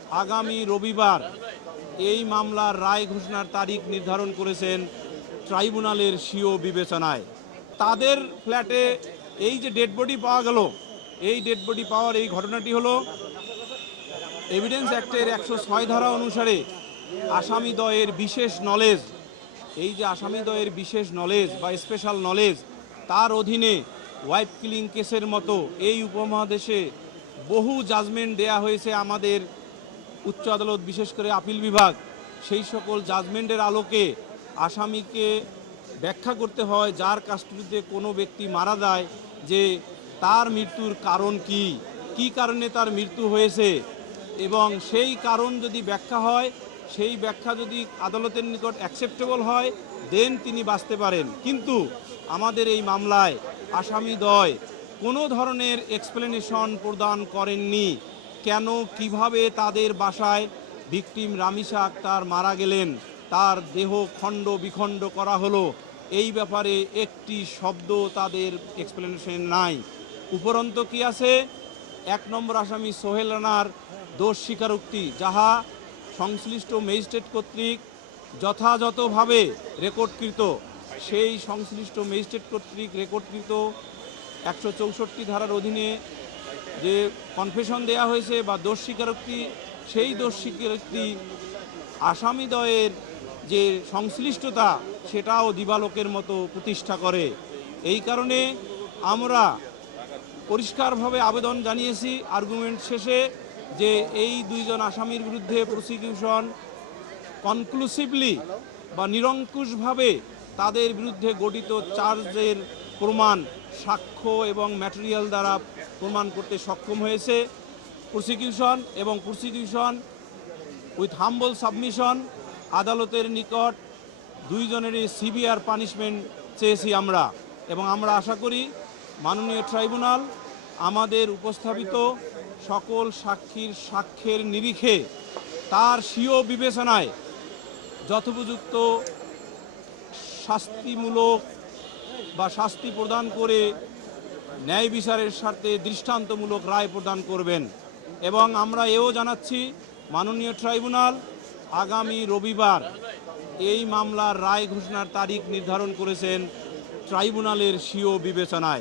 আগামী রবিবার এই মামলার রায় ঘোষণার তারিখ নির্ধারণ করেছেন ট্রাইব্যুনালের স্বীয় বিবেচনায়। তাদের ফ্ল্যাটে এই যে ডেড বডি পাওয়া গেল, এই ডেড বডি পাওয়ার এই ঘটনাটি হলো এভিডেন্স অ্যাক্টের 106 ধারা অনুসারে আসামিদ্বয়ের বিশেষ নলেজ, এই যে আসামিদ্বয়ের বিশেষ নলেজ বা স্পেশাল নলেজ, তার অধীনে ওয়াইফ কিলিং কেসের মতো এই উপমহাদেশে বহু জাজমেন্ট দেয়া হয়েছে আমাদের উচ্চ আদালত, বিশেষ করে আপিল বিভাগ। সেই সকল জাজমেন্টের আলোকে আসামিকে ব্যাখ্যা করতে হয়, যার কাস্টডিতে কোনো ব্যক্তি মারা যায়, যে তার মৃত্যুর কারণ কি, কি কারণে তার মৃত্যু হয়েছে, এবং সেই কারণ যদি ব্যাখ্যা হয়, সেই ব্যাখ্যা যদি আদালতের নিকট অ্যাকসেপ্টেবল হয়, দেন তিনি বাঁচতে পারেন। কিন্তু আমাদের এই মামলায় আসামিদ্বয় কোনো ধরনের এক্সপ্লেনেশন প্রদান করেননি। কেন, কিভাবে তাদের বাসায় ভিকটিম রামিসা আক্তার মারা গেলেন, তার দেহ খণ্ড বিখণ্ড করা হলো, এই ব্যাপারে একটি শব্দ তাদের এক্সপ্লেনেশন নাই। উপরন্ত কি আছে? 1 নম্বর আসামি সোহেল রানার দোষ স্বীকারোক্তি, যাহা সংশ্লিষ্ট ম্যাজিস্ট্রেট কর্তৃক যথাযথভাবে রেকর্ডকৃত, সেই সংশ্লিষ্ট ম্যাজিস্ট্রেট কর্তৃক রেকর্ডকৃত 164 ধারার অধীনে যে কনফেশন দেয়া হয়েছে বা দোষ স্বীকারোক্তি, সেই দোষ স্বীকারোক্তি আসামিদ্বয়ের যে সংশ্লিষ্টতা, সেটাও দিবালোকের মতো প্রতিষ্ঠা করে। এই কারণে আমরা পরিষ্কারভাবে আবেদন জানিয়েছি আর্গুমেন্ট শেষে যে এই দুইজন আসামির বিরুদ্ধে প্রসিকিউশন কনক্লুসিভলি বা নিরঙ্কুশভাবে তাদের বিরুদ্ধে গঠিত চার্জের প্রমাণ, সাক্ষ্য এবং ম্যাটেরিয়াল দ্বারা প্রমাণ করতে সক্ষম হয়েছে প্রসিকিউশন, এবং প্রসিকিউশন উইথ হাম্বল সাবমিশন আদালতের নিকট দুইজনেরই সিভিয়ার পানিশমেন্ট চেয়েছি আমরা। এবং আমরা আশা করি মাননীয় ট্রাইব্যুনাল আমাদের উপস্থাপিত সকল সাক্ষীর সাক্ষ্যের নিরিখে তার স্বীয় বিবেচনায় যথোপযুক্ত শাস্তিমূলক বা শাস্তি প্রদান করে ন্যায় বিচারের স্বার্থে দৃষ্টান্তমূলক রায় প্রদান করবেন। এবং আমরা এও জানাচ্ছি মাননীয় ট্রাইব্যুনাল আগামী রবিবার এই মামলার রায় ঘোষণার তারিখ নির্ধারণ করেছেন ট্রাইব্যুনালের স্বীয় বিবেচনায়।